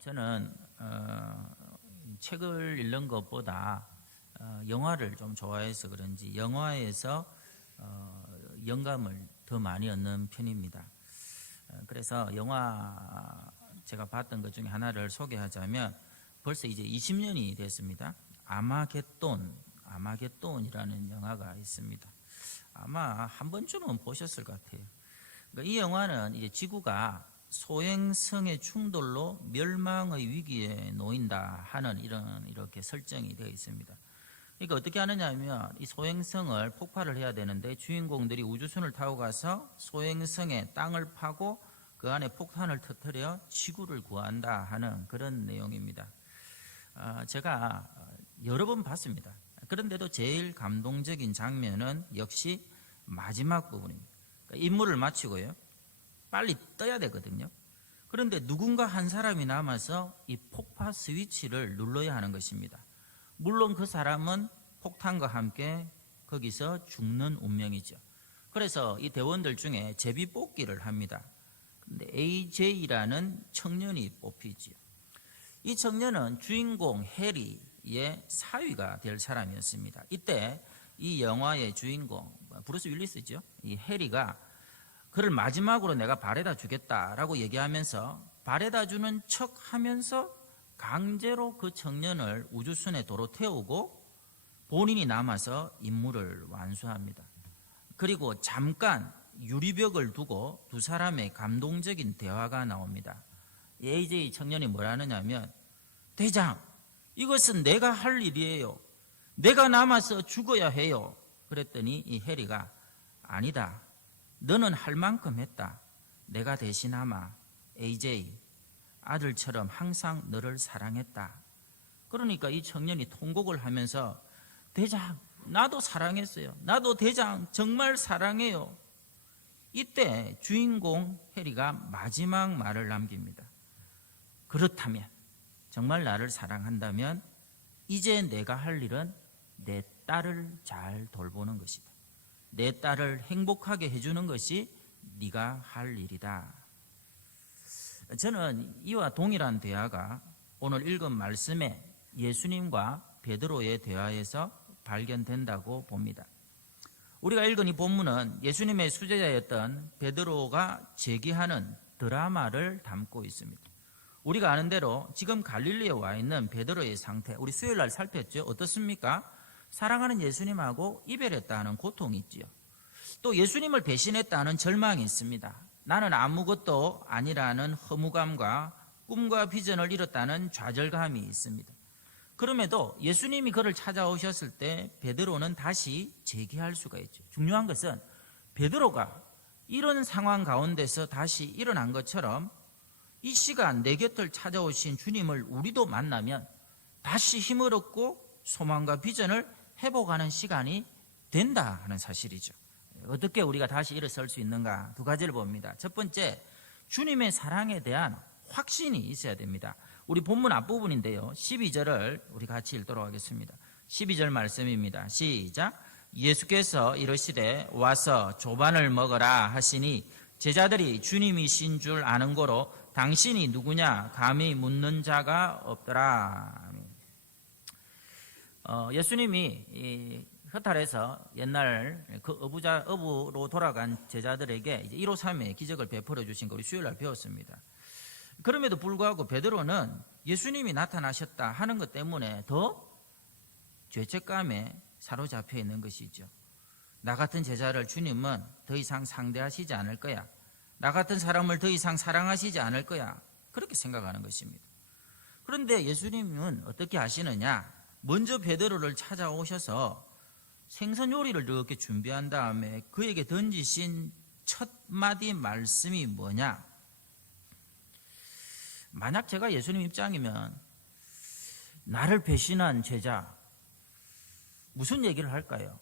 저는 책을 읽는 것보다 영화를 좀 좋아해서 그런지 영화에서 영감을 더 많이 얻는 편입니다. 그래서 영화 제가 봤던 것 중에 하나를 소개하자면 벌써 이제 20년이 됐습니다. 아마겟돈이라는 영화가 있습니다. 아마 한 번쯤은 보셨을 것 같아요. 그러니까 이 영화는 이제 지구가 소행성의 충돌로 멸망의 위기에 놓인다 하는 이렇게 설정이 되어 있습니다. 그러니까 어떻게 하느냐 하면 이 소행성을 폭발을 해야 되는데 주인공들이 우주선을 타고 가서 소행성의 땅을 파고 그 안에 폭탄을 터뜨려 지구를 구한다 하는 그런 내용입니다. 제가 여러 번 봤습니다. 그런데도 제일 감동적인 장면은 역시 마지막 부분입니다. 그러니까 임무를 마치고요. 빨리 떠야 되거든요. 그런데 누군가 한 사람이 남아서 이 폭파 스위치를 눌러야 하는 것입니다. 물론 그 사람은 폭탄과 함께 거기서 죽는 운명이죠. 그래서 이 대원들 중에 제비뽑기를 합니다. 근데 AJ라는 청년이 뽑히지요. 이 청년은 주인공 해리의 사위가 될 사람이었습니다. 이때 이 영화의 주인공 브루스 윌리스죠. 이 해리가 그를 마지막으로 내가 바래다 주겠다라고 얘기하면서 바래다 주는 척 하면서 강제로 그 청년을 우주선에 도로 태우고 본인이 남아서 임무를 완수합니다. 그리고 잠깐 유리벽을 두고 두 사람의 감동적인 대화가 나옵니다. AJ 청년이 뭐라느냐 하면 대장, 이것은 내가 할 일이에요. 내가 남아서 죽어야 해요. 그랬더니 이 해리가 아니다. 너는 할 만큼 했다. 내가 대신하마. AJ, 아들처럼 항상 너를 사랑했다. 그러니까 이 청년이 통곡을 하면서 대장, 나도 사랑했어요. 나도 대장 정말 사랑해요. 이때 주인공 해리가 마지막 말을 남깁니다. 그렇다면, 정말 나를 사랑한다면 이제 내가 할 일은 내 딸을 잘 돌보는 것이다. 내 딸을 행복하게 해주는 것이 네가 할 일이다. 저는 이와 동일한 대화가 오늘 읽은 말씀에 예수님과 베드로의 대화에서 발견된다고 봅니다. 우리가 읽은 이 본문은 예수님의 수제자였던 베드로가 제기하는 드라마를 담고 있습니다. 우리가 아는 대로 지금 갈릴리에 와 있는 베드로의 상태, 우리 수요일 날 살폈죠. 어떻습니까? 사랑하는 예수님하고 이별했다 하는 고통이 있지요. 또 예수님을 배신했다 하는 절망이 있습니다. 나는 아무것도 아니라는 허무감과 꿈과 비전을 잃었다는 좌절감이 있습니다. 그럼에도 예수님이 그를 찾아오셨을 때 베드로는 다시 재기할 수가 있죠. 중요한 것은 베드로가 이런 상황 가운데서 다시 일어난 것처럼 이 시간 내 곁을 찾아오신 주님을 우리도 만나면 다시 힘을 얻고 소망과 비전을 회복하는 시간이 된다 하는 사실이죠. 어떻게 우리가 다시 일어설 수 있는가? 두 가지를 봅니다. 첫 번째, 주님의 사랑에 대한 확신이 있어야 됩니다. 우리 본문 앞부분인데요. 12절을 우리 같이 읽도록 하겠습니다. 12절 말씀입니다. 시작. 예수께서 이르시되 와서 조반을 먹으라 하시니 제자들이 주님이신 줄 아는 고로 당신이 누구냐 감히 묻는 자가 없더라. 예수님이 허탈해서 옛날 그 어부로 돌아간 제자들에게 이제 153의 기적을 베풀어 주신 거 우리 수요일 날 배웠습니다. 그럼에도 불구하고 베드로는 예수님이 나타나셨다 하는 것 때문에 더 죄책감에 사로잡혀 있는 것이죠. 나 같은 제자를 주님은 더 이상 상대하시지 않을 거야. 나 같은 사람을 더 이상 사랑하시지 않을 거야. 그렇게 생각하는 것입니다. 그런데 예수님은 어떻게 하시느냐? 먼저 베드로를 찾아오셔서 생선 요리를 이렇게 준비한 다음에 그에게 던지신 첫 마디 말씀이 뭐냐? 만약 제가 예수님 입장이면 나를 배신한 제자 무슨 얘기를 할까요?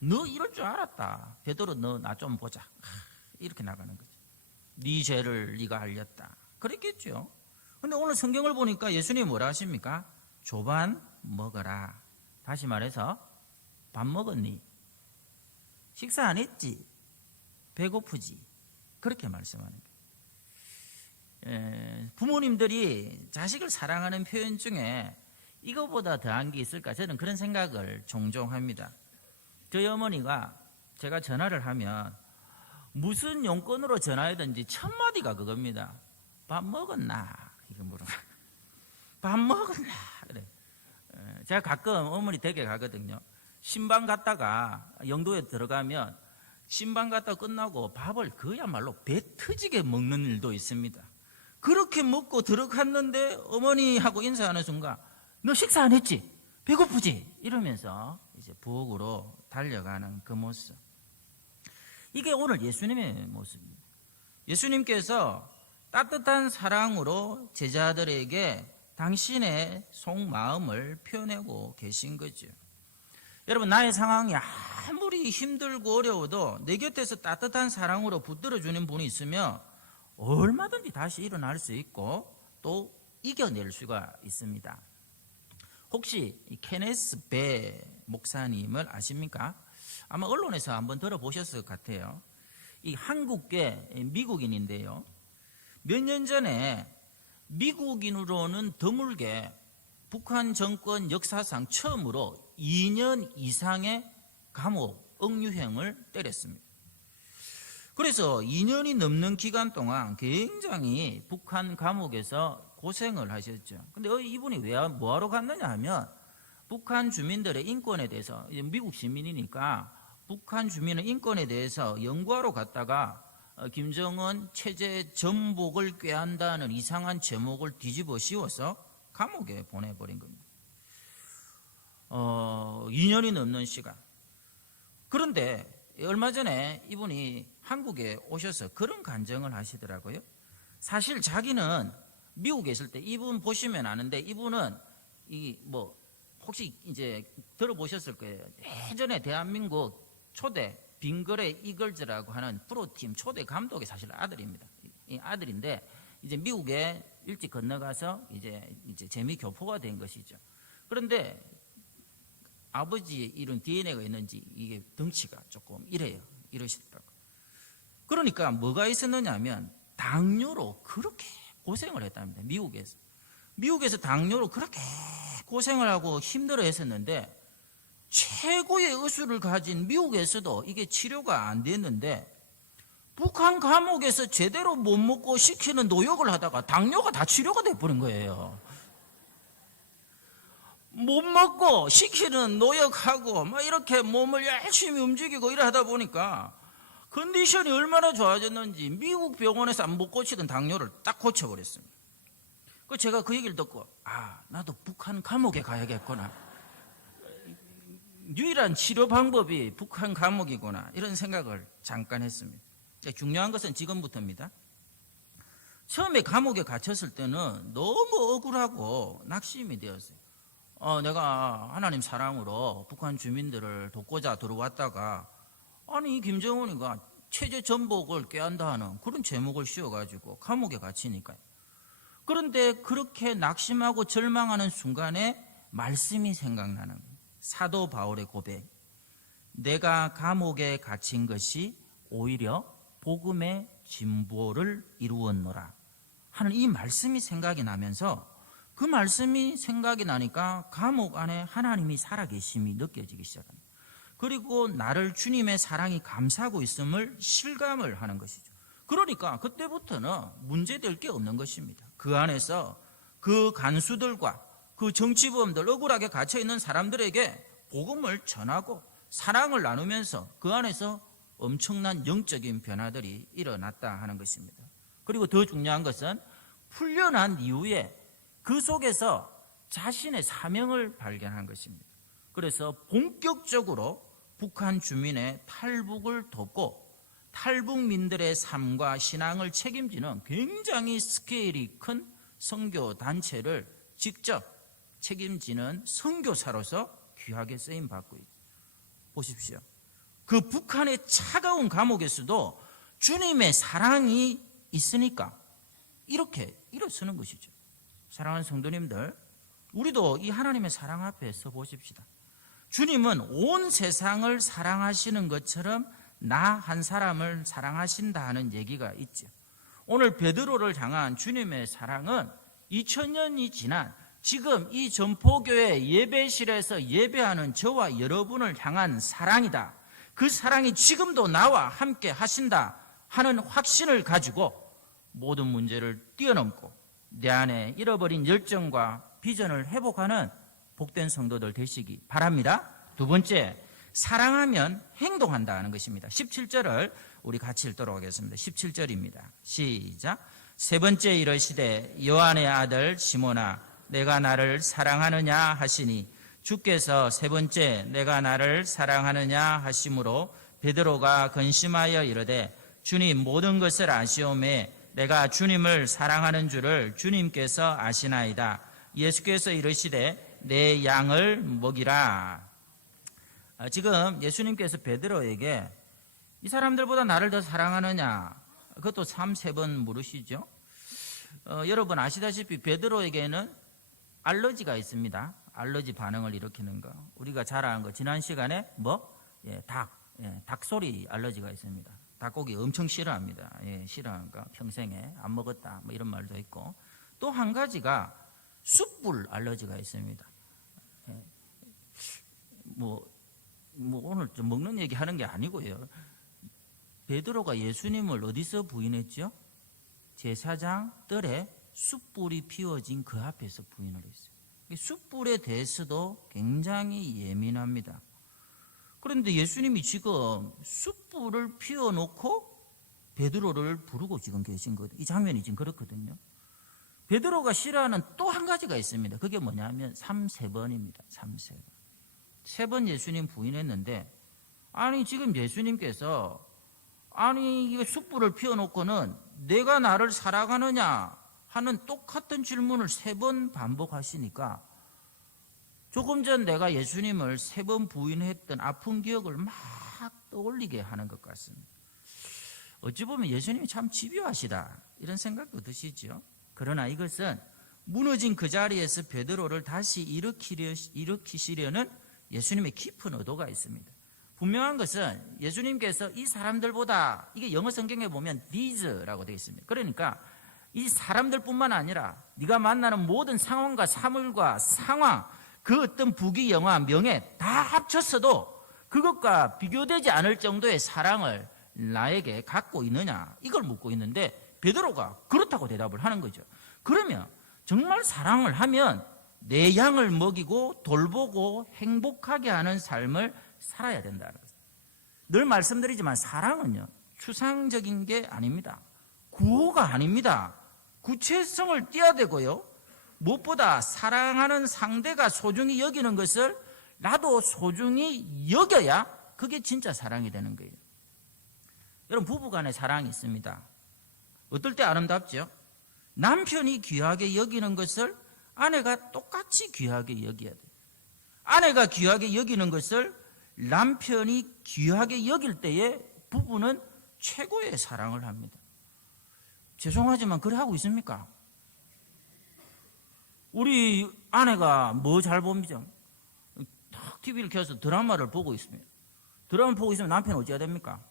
너 이럴 줄 알았다. 베드로 너 나 좀 보자. 이렇게 나가는 거죠. 네 죄를 네가 알렸다. 그랬겠죠. 그런데 오늘 성경을 보니까 예수님이 뭐라 하십니까? 조반 먹어라. 다시 말해서 밥 먹었니? 식사 안 했지? 배고프지? 그렇게 말씀하는 거예요. 부모님들이 자식을 사랑하는 표현 중에 이거보다 더한 게 있을까? 저는 그런 생각을 종종 합니다. 저희 어머니가 제가 전화를 하면 무슨 용건으로 전화하든지 첫 마디가 그겁니다. 밥 먹었나? 이거 물어봐. 밥 먹었나? 그래. 제가 가끔 어머니 댁에 가거든요. 신방 갔다가 영도에 들어가면 신방 갔다 끝나고 밥을 그야말로 배 터지게 먹는 일도 있습니다. 그렇게 먹고 들어갔는데 어머니하고 인사하는 순간 너 식사 안 했지? 배고프지? 이러면서 이제 부엌으로 달려가는 그 모습. 이게 오늘 예수님의 모습입니다. 예수님께서 따뜻한 사랑으로 제자들에게 당신의 속마음을 표현하고 계신 거죠. 여러분, 나의 상황이 아무리 힘들고 어려워도 내 곁에서 따뜻한 사랑으로 붙들어주는 분이 있으면 얼마든지 다시 일어날 수 있고 또 이겨낼 수가 있습니다. 혹시 이 케네스 배 목사님을 아십니까? 아마 언론에서 한번 들어보셨을 것 같아요. 이 한국계 미국인인데요. 몇 년 전에 미국인으로는 드물게 북한 정권 역사상 처음으로 2년 이상의 감옥 억류형을 때렸습니다. 그래서 2년이 넘는 기간 동안 굉장히 북한 감옥에서 고생을 하셨죠. 근데 이분이 뭐하러 갔느냐 하면 북한 주민들의 인권에 대해서, 미국 시민이니까 북한 주민의 인권에 대해서 연구하러 갔다가 김정은 체제 전복을 꾀한다는 이상한 제목을 뒤집어 씌워서 감옥에 보내버린 겁니다. 2년이 넘는 시간. 그런데 얼마 전에 이분이 한국에 오셔서 그런 간증을 하시더라고요. 사실 자기는 미국에 있을 때, 이분 보시면 아는데, 이분은 혹시 이제 들어보셨을 거예요. 예전에 대한민국 초대 빙그레 이글즈라고 하는 프로팀 초대 감독의 사실 아들입니다. 이 아들인데 이제 미국에 일찍 건너가서 이제 재미 교포가 된 것이죠. 그런데 아버지의 이런 DNA가 있는지 이게 덩치가 조금 이러시더라고요. 그러니까 뭐가 있었느냐 하면 당뇨로 그렇게 고생을 했답니다. 미국에서 당뇨로 그렇게 고생을 하고 힘들어 했었는데 최고의 의술을 가진 미국에서도 이게 치료가 안 됐는데 북한 감옥에서 제대로 못 먹고 시키는 노역을 하다가 당뇨가 다 치료가 돼버린 거예요. 못 먹고 시키는 노역하고 막 이렇게 몸을 열심히 움직이고 이러다 보니까 컨디션이 얼마나 좋아졌는지 미국 병원에서 못 고치던 당뇨를 딱 고쳐버렸습니다. 제가 그 얘기를 듣고 나도 북한 감옥에 가야겠구나. 유일한 치료 방법이 북한 감옥이구나, 이런 생각을 잠깐 했습니다. 중요한 것은 지금부터입니다. 처음에 감옥에 갇혔을 때는 너무 억울하고 낙심이 되었어요. 내가 하나님 사랑으로 북한 주민들을 돕고자 들어왔다가 이 김정은이가 체제 전복을 꾀한다 하는 그런 제목을 씌워가지고 감옥에 갇히니까요. 그런데 그렇게 낙심하고 절망하는 순간에 말씀이 생각나는 거예요. 사도 바울의 고백. 내가 감옥에 갇힌 것이 오히려 복음의 진보를 이루었노라 하는 이 말씀이 생각이 나면서, 그 말씀이 생각이 나니까 감옥 안에 하나님이 살아계심이 느껴지기 시작합니다. 그리고 나를 주님의 사랑이 감싸고 있음을 실감을 하는 것이죠. 그러니까 그때부터는 문제될 게 없는 것입니다. 그 안에서 그 간수들과 그 정치범들, 억울하게 갇혀있는 사람들에게 복음을 전하고 사랑을 나누면서 그 안에서 엄청난 영적인 변화들이 일어났다 하는 것입니다. 그리고 더 중요한 것은 풀려난 이후에 그 속에서 자신의 사명을 발견한 것입니다. 그래서 본격적으로 북한 주민의 탈북을 돕고 탈북민들의 삶과 신앙을 책임지는 굉장히 스케일이 큰 선교 단체를 직접 책임지는 선교사로서 귀하게 쓰임 받고 있습니다. 보십시오. 그 북한의 차가운 감옥에서도 주님의 사랑이 있으니까 이렇게 일어서는 것이죠. 사랑하는 성도님들, 우리도 이 하나님의 사랑 앞에 서 보십시다. 주님은 온 세상을 사랑하시는 것처럼 나 한 사람을 사랑하신다 하는 얘기가 있죠. 오늘 베드로를 향한 주님의 사랑은 2000년이 지난 지금 이 전포교회 예배실에서 예배하는 저와 여러분을 향한 사랑이다. 그 사랑이 지금도 나와 함께 하신다 하는 확신을 가지고 모든 문제를 뛰어넘고 내 안에 잃어버린 열정과 비전을 회복하는 복된 성도들 되시기 바랍니다. 두 번째, 사랑하면 행동한다는 것입니다. 17절을 우리 같이 읽도록 하겠습니다. 17절입니다. 시작. 세 번째 이르시되 요한의 아들 시몬아 내가 나를 사랑하느냐 하시니 주께서 세 번째 내가 나를 사랑하느냐 하심으로 베드로가 근심하여 이르되 주님 모든 것을 아시오매 내가 주님을 사랑하는 줄을 주님께서 아시나이다. 예수께서 이르시되 내 양을 먹이라. 지금 예수님께서 베드로에게 이 사람들보다 나를 더 사랑하느냐, 그것도 3번 물으시죠. 여러분 아시다시피 베드로에게는 알러지가 있습니다. 알러지 반응을 일으키는 거. 우리가 잘 아는 거 지난 시간에 닭소리 알러지가 있습니다. 닭고기 엄청 싫어합니다. 싫어하는 거 평생에 안 먹었다 뭐 이런 말도 있고, 또 한 가지가 숯불 알러지가 있습니다. 뭐 오늘 좀 먹는 얘기 하는 게 아니고요. 베드로가 예수님을 어디서 부인했죠? 제사장 뜰에 숯불이 피워진 그 앞에서 부인을 했어요. 숯불에 대해서도 굉장히 예민합니다. 그런데 예수님이 지금 숯불을 피워놓고 베드로를 부르고 지금 계신 거예요. 이 장면이 지금 그렇거든요. 베드로가 싫어하는 또 한 가지가 있습니다. 그게 뭐냐면 3세번입니다. 3세번. 3번 예수님 부인했는데, 아니 지금 예수님께서 아니 이거 숯불을 피워놓고는 내가 나를 사랑하느냐 하는 똑같은 질문을 3번 반복하시니까 조금 전 내가 예수님을 3번 부인했던 아픈 기억을 막 떠올리게 하는 것 같습니다. 어찌 보면 예수님이 참 집요하시다 이런 생각도 드시죠. 그러나 이것은 무너진 그 자리에서 베드로를 다시 일으키시려는 예수님의 깊은 의도가 있습니다. 분명한 것은 예수님께서 이 사람들보다, 이게 영어 성경에 보면 these라고 되어 있습니다. 그러니까 이 사람들뿐만 아니라 네가 만나는 모든 상황과 사물과 상황, 그 어떤 부귀 영화 명예 다 합쳤어도 그것과 비교되지 않을 정도의 사랑을 나에게 갖고 있느냐, 이걸 묻고 있는데 베드로가 그렇다고 대답을 하는 거죠. 그러면 정말 사랑을 하면 내 양을 먹이고 돌보고 행복하게 하는 삶을 살아야 된다는 거죠. 늘 말씀드리지만 사랑은요 추상적인 게 아닙니다. 구호가 아닙니다. 구체성을 띠어야 되고요, 무엇보다 사랑하는 상대가 소중히 여기는 것을 나도 소중히 여겨야 그게 진짜 사랑이 되는 거예요. 여러분 부부간의 사랑이 있습니다. 어떨 때 아름답죠? 남편이 귀하게 여기는 것을 아내가 똑같이 귀하게 여겨야 돼요. 아내가 귀하게 여기는 것을 남편이 귀하게 여길 때에 부부는 최고의 사랑을 합니다. 죄송하지만 그래 하고 있습니까? 우리 아내가 뭐 잘 봅니다. 탁 TV를 켜서 드라마를 보고 있습니다. 드라마를 보고 있으면 남편은 어찌해야 됩니까?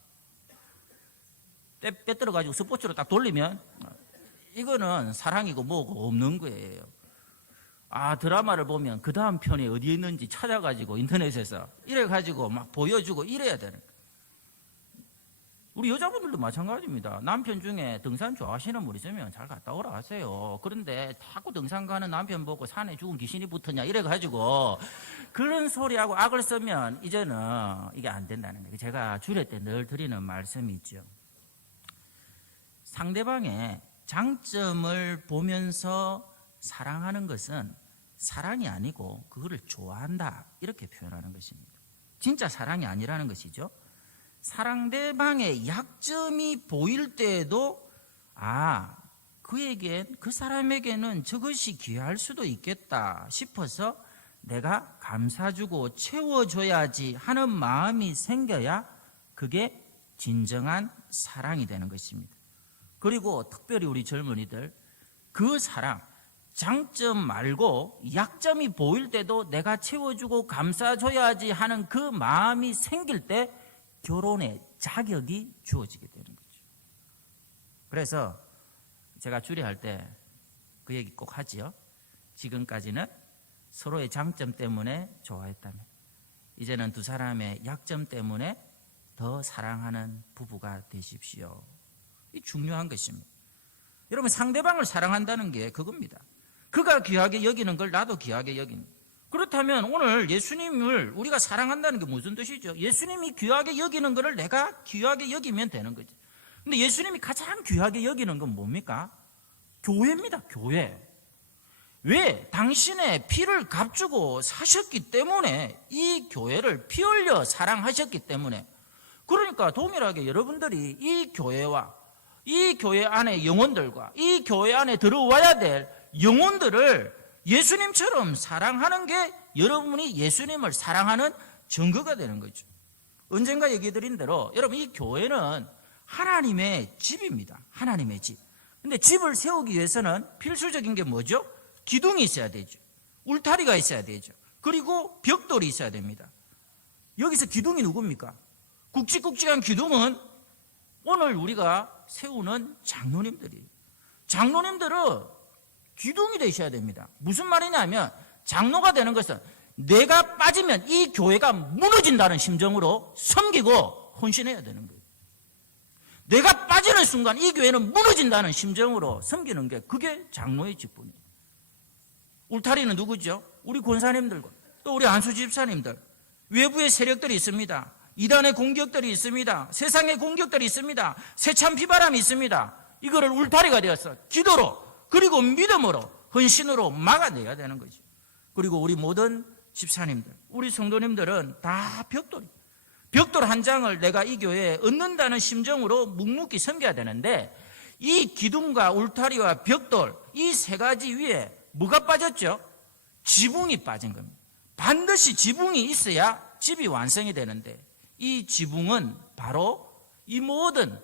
빼들어가지고 스포츠로 딱 돌리면 이거는 사랑이고 뭐고 없는 거예요. 드라마를 보면 그 다음 편이 어디에 있는지 찾아가지고 인터넷에서 이래가지고 막 보여주고 이래야 되는 거예요. 우리 여자분들도 마찬가지입니다. 남편 중에 등산 좋아하시는 분 있으면 잘 갔다 오라 하세요. 그런데 자꾸 등산 가는 남편 보고 산에 죽은 귀신이 붙었냐 이래가지고 그런 소리하고 악을 쓰면 이제는 이게 안 된다는 거예요. 제가 주례 때 늘 드리는 말씀이 있죠. 상대방의 장점을 보면서 사랑하는 것은 사랑이 아니고 그거를 좋아한다 이렇게 표현하는 것입니다. 진짜 사랑이 아니라는 것이죠. 상대방의 약점이 보일 때에도 그 사람에게는 저것이 귀할 수도 있겠다 싶어서 내가 감사주고 채워줘야지 하는 마음이 생겨야 그게 진정한 사랑이 되는 것입니다. 그리고 특별히 우리 젊은이들, 그 사랑, 장점 말고 약점이 보일 때도 내가 채워주고 감싸줘야지 하는 그 마음이 생길 때 결혼의 자격이 주어지게 되는 거죠. 그래서 제가 주례할 때 그 얘기 꼭 하지요. 지금까지는 서로의 장점 때문에 좋아했다면 이제는 두 사람의 약점 때문에 더 사랑하는 부부가 되십시오. 이 중요한 것입니다. 여러분, 상대방을 사랑한다는 게 그겁니다. 그가 귀하게 여기는 걸 나도 귀하게 여기는. 그렇다면 오늘 예수님을 우리가 사랑한다는 게 무슨 뜻이죠? 예수님이 귀하게 여기는 것을 내가 귀하게 여기면 되는 거죠. 근데 예수님이 가장 귀하게 여기는 건 뭡니까? 교회입니다. 교회. 왜? 당신의 피를 값주고 사셨기 때문에, 이 교회를 피 흘려 사랑하셨기 때문에. 그러니까 동일하게 여러분들이 이 교회와 이 교회 안에 영혼들과 이 교회 안에 들어와야 될 영혼들을 예수님처럼 사랑하는 게 여러분이 예수님을 사랑하는 증거가 되는 거죠. 언젠가 얘기 드린 대로 여러분, 이 교회는 하나님의 집입니다. 하나님의 집. 근데 집을 세우기 위해서는 필수적인 게 뭐죠? 기둥이 있어야 되죠. 울타리가 있어야 되죠. 그리고 벽돌이 있어야 됩니다. 여기서 기둥이 누굽니까? 굵직굵직한 기둥은 오늘 우리가 세우는 장로님들이에요. 장로님들은 기둥이 되셔야 됩니다. 무슨 말이냐면 장로가 되는 것은 내가 빠지면 이 교회가 무너진다는 심정으로 섬기고 헌신해야 되는 거예요. 내가 빠지는 순간 이 교회는 무너진다는 심정으로 섬기는 게 그게 장로의 직분이에요. 울타리는 누구죠? 우리 권사님들과 또 우리 안수 집사님들. 외부의 세력들이 있습니다. 이단의 공격들이 있습니다. 세상의 공격들이 있습니다. 세찬 비바람이 있습니다. 이거를 울타리가 되어서 기도로 그리고 믿음으로 헌신으로 막아내야 되는 거죠. 그리고 우리 모든 집사님들, 우리 성도님들은 다 벽돌 한 장을 내가 이 교회에 얻는다는 심정으로 묵묵히 섬겨야 되는데, 이 기둥과 울타리와 벽돌, 이 세 가지 위에 뭐가 빠졌죠? 지붕이 빠진 겁니다. 반드시 지붕이 있어야 집이 완성이 되는데, 이 지붕은 바로 이 모든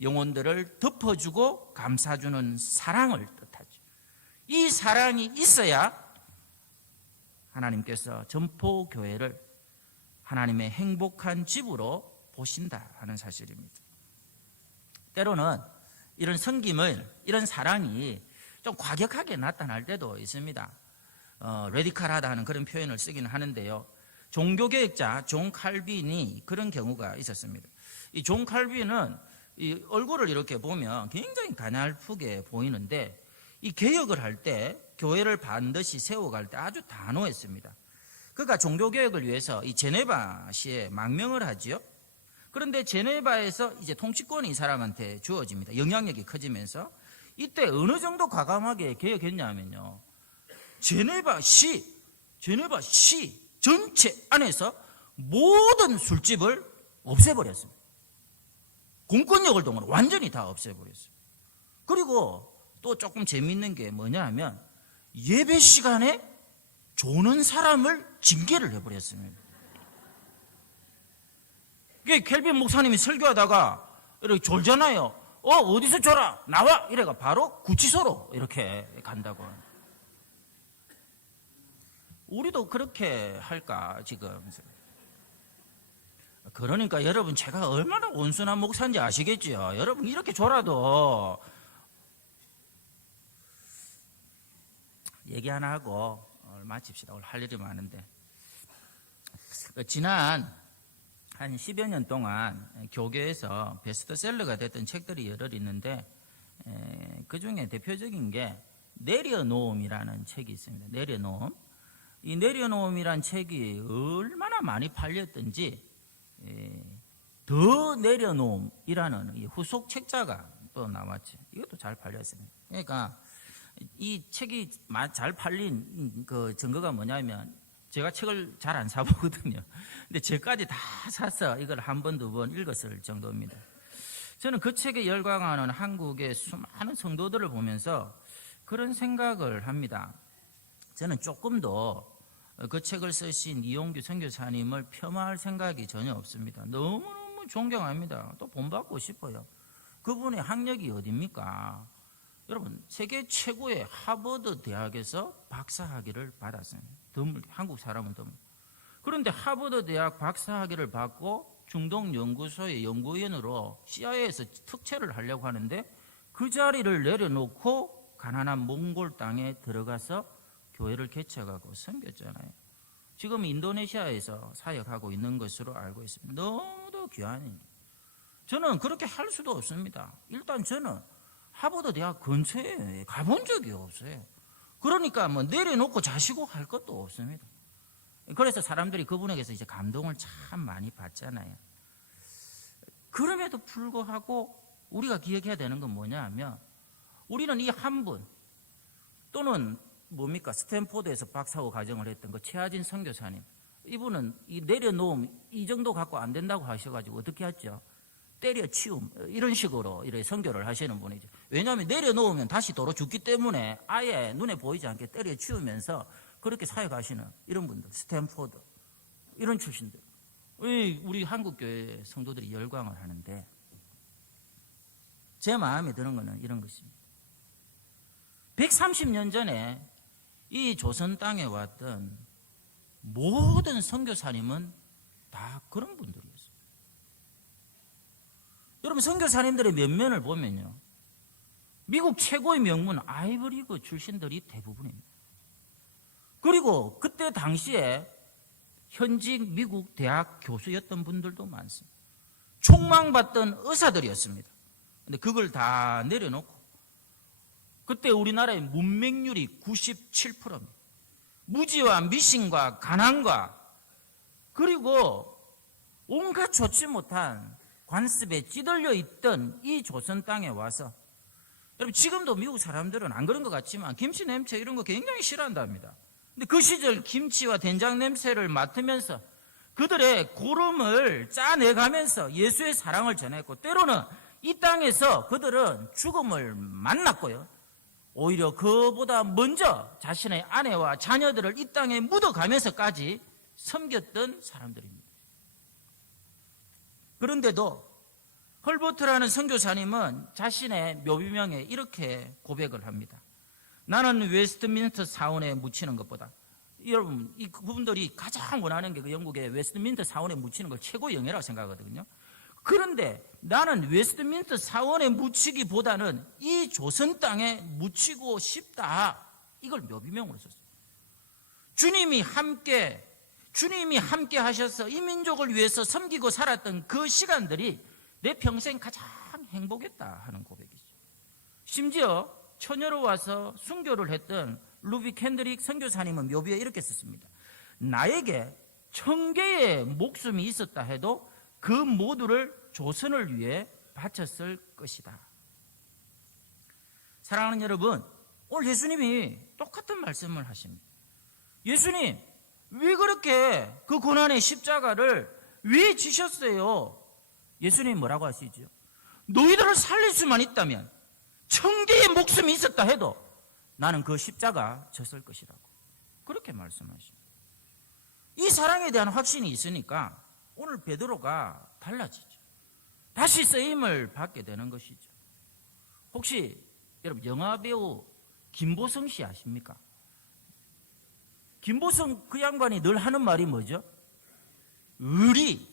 영혼들을 덮어주고 감싸주는 사랑을 뜻하죠. 이 사랑이 있어야 하나님께서 전포교회를 하나님의 행복한 집으로 보신다 하는 사실입니다. 때로는 이런 섬김을, 이런 사랑이 좀 과격하게 나타날 때도 있습니다. 레디컬하다는 그런 표현을 쓰기는 하는데요. 종교개혁자 존 칼빈이 그런 경우가 있었습니다. 이 존 칼빈은 이 얼굴을 이렇게 보면 굉장히 가냘프게 보이는데, 이 개혁을 할 때, 교회를 반드시 세워갈 때 아주 단호했습니다. 그러니까 종교개혁을 위해서 이 제네바시에 망명을 하지요. 그런데 제네바에서 이제 통치권이 이 사람한테 주어집니다. 영향력이 커지면서 이때 어느 정도 과감하게 개혁했냐면요, 제네바시 전체 안에서 모든 술집을 없애버렸습니다. 공권력을 동원해 완전히 다 없애버렸어요. 그리고 또 조금 재밌는 게 뭐냐 하면 예배 시간에 조는 사람을 징계를 해버렸습니다. 이게 켈빈 목사님이 설교하다가 이렇게 졸잖아요. 어디서 졸아? 나와! 이래가 바로 구치소로 이렇게 간다고. 우리도 그렇게 할까 지금. 그러니까 여러분, 제가 얼마나 온순한 목사인지 아시겠죠? 여러분, 이렇게 졸아도 얘기 하나 하고 마칩시다. 오늘 할 일이 많은데, 지난 한 10여 년 동안 교계에서 베스트셀러가 됐던 책들이 여러 있는데, 그 중에 대표적인 게 내려놓음이라는 책이 있습니다. 내려놓음. 이 내려놓음이란 책이 얼마나 많이 팔렸던지, 더 내려놓음이라는 후속 책자가 또 나왔죠. 이것도 잘 팔렸습니다. 그러니까 이 책이 잘 팔린 그 증거가 뭐냐면, 제가 책을 잘 안 사보거든요. 근데 저까지 다 사서 이걸 한 번, 두 번 읽었을 정도입니다. 저는 그 책에 열광하는 한국의 수많은 성도들을 보면서 그런 생각을 합니다. 저는 조금 더 그 책을 쓰신 이용규 선교사님을 폄하할 생각이 전혀 없습니다. 너무너무 존경합니다. 또 본받고 싶어요. 그분의 학력이 어딥니까? 여러분, 세계 최고의 하버드 대학에서 박사학위를 받았습니다. 한국 사람은 드물. 그런데 하버드 대학 박사학위를 받고 중동 연구소의 연구위원으로 CIA에서 특채를 하려고 하는데 그 자리를 내려놓고 가나안 몽골 땅에 들어가서 교회를 개척하고 섬겼잖아요. 지금 인도네시아에서 사역하고 있는 것으로 알고 있습니다. 너무도 귀한 일. 저는 그렇게 할 수도 없습니다. 일단 저는 하버드 대학 근처에 가본 적이 없어요. 그러니까 뭐 내려놓고 자시고 할 것도 없습니다. 그래서 사람들이 그분에게서 이제 감동을 참 많이 받잖아요. 그럼에도 불구하고 우리가 기억해야 되는 건 뭐냐 하면, 우리는 이 한 분, 또는 뭡니까, 스탠포드에서 박사후 과정을 했던 그 최하진 선교사님, 이분은 이 내려놓음 이 정도 갖고 안 된다고 하셔가지고 어떻게 했죠? 때려치움, 이런 식으로 이렇게 선교를 하시는 분이죠. 왜냐하면 내려놓으면 다시 도로 죽기 때문에 아예 눈에 보이지 않게 때려치우면서 그렇게 사역하시는 이런 분들, 스탠포드 이런 출신들, 우리 한국교회 성도들이 열광을 하는데, 제 마음에 드는 것은 이런 것입니다. 130년 전에 이 조선 땅에 왔던 모든 선교사님은 다 그런 분들이었어요. 여러분, 선교사님들의 면면을 보면요, 미국 최고의 명문 아이브리그 출신들이 대부분입니다. 그리고 그때 당시에 현직 미국 대학 교수였던 분들도 많습니다. 촉망받던 의사들이었습니다. 근데 그걸 다 내려놓고, 그때 우리나라의 문맹률이 97%입니다. 무지와 미신과 가난과 그리고 온갖 좋지 못한 관습에 찌들려 있던 이 조선 땅에 와서, 여러분 지금도 미국 사람들은 안 그런 것 같지만 김치 냄새 이런 거 굉장히 싫어한답니다. 근데 그 시절 김치와 된장 냄새를 맡으면서 그들의 고름을 짜내가면서 예수의 사랑을 전했고, 때로는 이 땅에서 그들은 죽음을 만났고요, 오히려 그보다 먼저 자신의 아내와 자녀들을 이 땅에 묻어가면서까지 섬겼던 사람들입니다. 그런데도 헐버트라는 선교사님은 자신의 묘비명에 이렇게 고백을 합니다. 나는 웨스트민스터 사원에 묻히는 것보다, 여러분 이 그분들이 가장 원하는 게 그 영국의 웨스트민스터 사원에 묻히는 걸 최고의 영예라고 생각하거든요. 그런데 나는 웨스트민스터 사원에 묻히기보다는 이 조선 땅에 묻히고 싶다, 이걸 묘비명으로 썼어요. 주님이 함께 하셔서 이 민족을 위해서 섬기고 살았던 그 시간들이 내 평생 가장 행복했다 하는 고백이죠. 심지어 처녀로 와서 순교를 했던 루비 캔드릭 선교사님은 묘비에 이렇게 썼습니다. 나에게 1000개의 목숨이 있었다 해도 그 모두를 조선을 위해 바쳤을 것이다. 사랑하는 여러분, 오늘 예수님이 똑같은 말씀을 하십니다. 예수님, 왜 그렇게 그 고난의 십자가를 왜 지셨어요? 예수님이 뭐라고 하시죠? 너희들을 살릴 수만 있다면 1000개의 목숨이 있었다 해도 나는 그 십자가 졌을 것이라고 그렇게 말씀하십니다. 이 사랑에 대한 확신이 있으니까 오늘 베드로가 달라지죠. 다시 쓰임을 받게 되는 것이죠. 혹시 여러분 영화배우 김보성 씨 아십니까? 김보성 그 양반이 늘 하는 말이 뭐죠? 의리.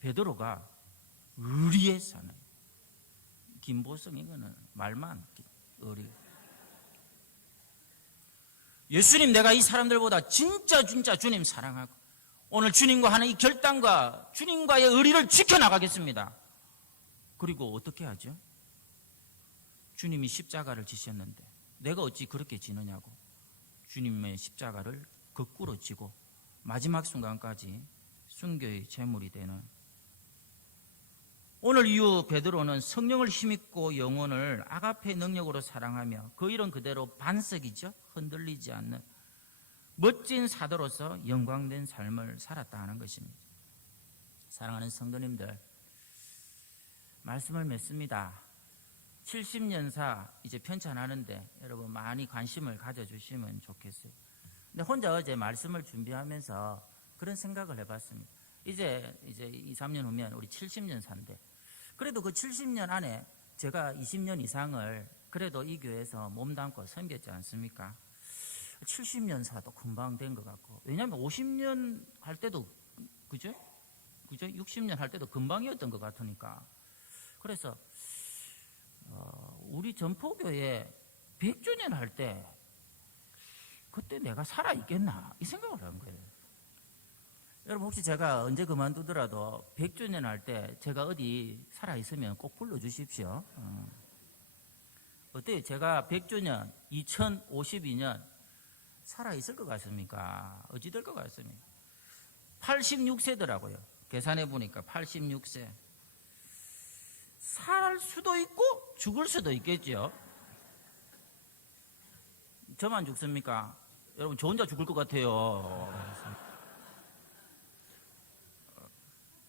베드로가 의리에 사는, 김보성 이거는 말만 의리. 예수님, 내가 이 사람들보다 진짜 주님 사랑하고 오늘 주님과 하는 이 결단과 주님과의 의리를 지켜나가겠습니다. 그리고 어떻게 하죠? 주님이 십자가를 지셨는데 내가 어찌 그렇게 지느냐고 주님의 십자가를 거꾸로 지고 마지막 순간까지 순교의 제물이 되는, 오늘 이후 베드로는 성령을 힘입고 영혼을 아가페 능력으로 사랑하며 그 이름 그대로 반석이죠, 흔들리지 않는 멋진 사도로서 영광된 삶을 살았다 하는 것입니다. 사랑하는 성도님들, 말씀을 맺습니다. 70년사 이제 편찬하는데 여러분 많이 관심을 가져주시면 좋겠어요. 근데 혼자 어제 말씀을 준비하면서 그런 생각을 해봤습니다. 이제 2, 3년 후면 우리 70년사인데 그래도 그 70년 안에 제가 20년 이상을 그래도 이 교회에서 몸담고 섬겼지 않습니까? 70년사도 금방 된 것 같고, 왜냐하면 50년 할 때도 그죠? 그죠? 60년 할 때도 금방이었던 것 같으니까. 그래서 우리 전포교회 100주년 할 때 그때 내가 살아있겠나 이 생각을 한 거예요. 여러분 혹시 제가 언제 그만두더라도 100주년 할 때 제가 어디 살아있으면 꼭 불러주십시오. 어때요? 제가 100주년 2052년 살아있을 것 같습니까? 어찌 될 것 같습니까? 86세더라고요. 계산해 보니까 86세. 살 수도 있고 죽을 수도 있겠죠. 저만 죽습니까? 여러분 저 혼자 죽을 것 같아요.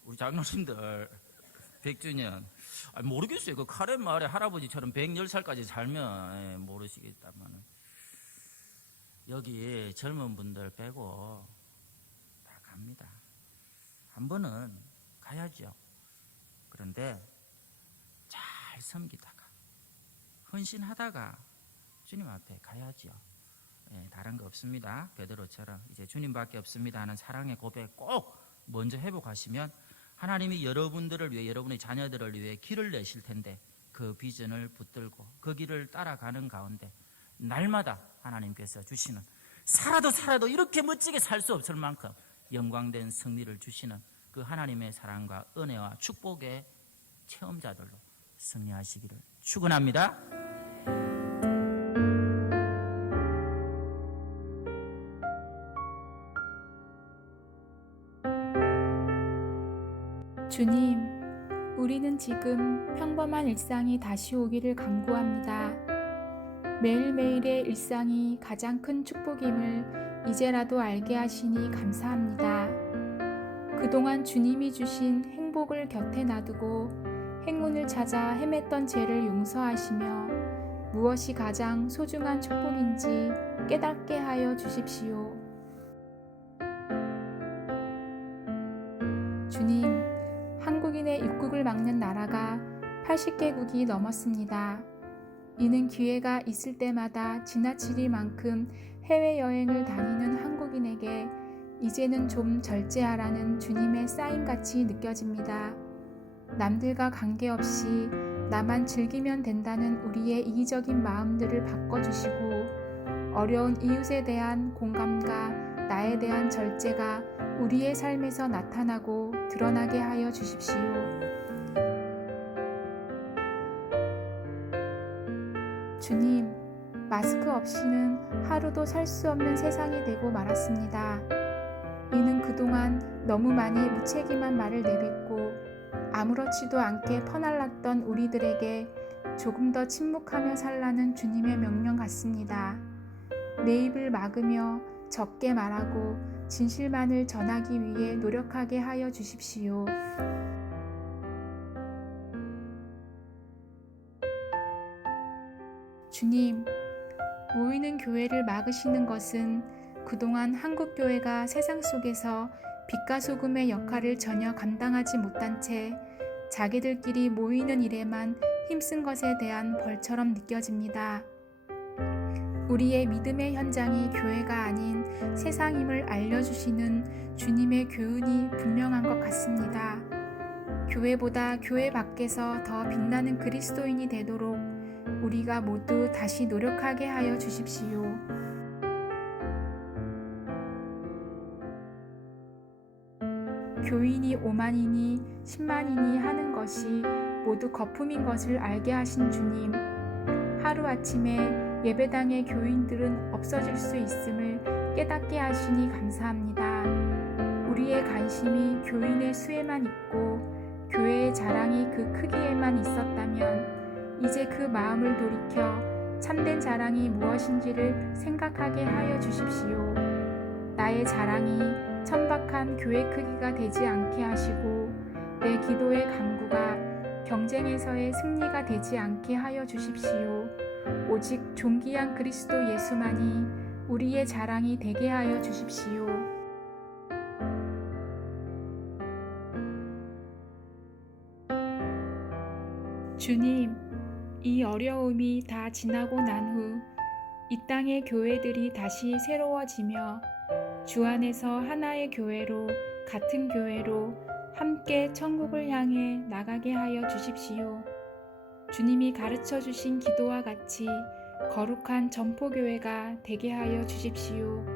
우리 장로님들 100주년 모르겠어요. 그 카렌 마을의 할아버지처럼 110살까지 살면 모르시겠다만 여기 젊은 분들 빼고 다 갑니다. 한 번은 가야죠. 그런데 잘 섬기다가 헌신하다가 주님 앞에 가야죠. 다른 거 없습니다. 베드로처럼 이제 주님밖에 없습니다 하는 사랑의 고백 꼭 먼저 회복하시면 하나님이 여러분들을 위해, 여러분의 자녀들을 위해 길을 내실 텐데 그 비전을 붙들고 그 길을 따라가는 가운데 날마다 하나님께서 주시는 살아도 이렇게 멋지게 살 수 없을 만큼 영광된 승리를 주시는 그 하나님의 사랑과 은혜와 축복의 체험자들로 승리하시기를 축원합니다. 주님, 우리는 지금 평범한 일상이 다시 오기를 간구합니다. 매일매일의 일상이 가장 큰 축복임을 이제라도 알게 하시니 감사합니다. 그동안 주님이 주신 행복을 곁에 놔두고 행운을 찾아 헤맸던 죄를 용서하시며 무엇이 가장 소중한 축복인지 깨닫게 하여 주십시오. 주님, 한국인의 입국을 막는 나라가 80개국이 넘었습니다. 이는 기회가 있을 때마다 지나치리만큼 해외여행을 다니는 한국인에게 이제는 좀 절제하라는 주님의 사인같이 느껴집니다. 남들과 관계없이 나만 즐기면 된다는 우리의 이기적인 마음들을 바꿔주시고 어려운 이웃에 대한 공감과 나에 대한 절제가 우리의 삶에서 나타나고 드러나게 하여 주십시오. 주님, 마스크 없이는 하루도 살 수 없는 세상이 되고 말았습니다. 이는 그동안 너무 많이 무책임한 말을 내뱉고 아무렇지도 않게 퍼날랐던 우리들에게 조금 더 침묵하며 살라는 주님의 명령 같습니다. 내 입을 막으며 적게 말하고 진실만을 전하기 위해 노력하게 하여 주십시오. 주님, 모이는 교회를 막으시는 것은 그동안 한국교회가 세상 속에서 빛과 소금의 역할을 전혀 감당하지 못한 채 자기들끼리 모이는 일에만 힘쓴 것에 대한 벌처럼 느껴집니다. 우리의 믿음의 현장이 교회가 아닌 세상임을 알려주시는 주님의 교훈이 분명한 것 같습니다. 교회보다 교회 밖에서 더 빛나는 그리스도인이 되도록 우리가 모두 다시 노력하게 하여 주십시오. 교인이 5만이니 10만이니 하는 것이 모두 거품인 것을 알게 하신 주님, 하루아침에 예배당의 교인들은 없어질 수 있음을 깨닫게 하시니 감사합니다. 우리의 관심이 교인의 수에만 있고 교회의 자랑이 그 크기에만 있었다면 이제 그 마음을 돌이켜 참된 자랑이 무엇인지를 생각하게 하여 주십시오. 나의 자랑이 천박한 교회 크기가 되지 않게 하시고 내 기도의 간구가 경쟁에서의 승리가 되지 않게 하여 주십시오. 오직 존귀한 그리스도 예수만이 우리의 자랑이 되게 하여 주십시오. 주님, 이 어려움이 다 지나고 난 후 이 땅의 교회들이 다시 새로워지며 주 안에서 하나의 교회로, 같은 교회로 함께 천국을 향해 나가게 하여 주십시오. 주님이 가르쳐 주신 기도와 같이 거룩한 전포교회가 되게 하여 주십시오.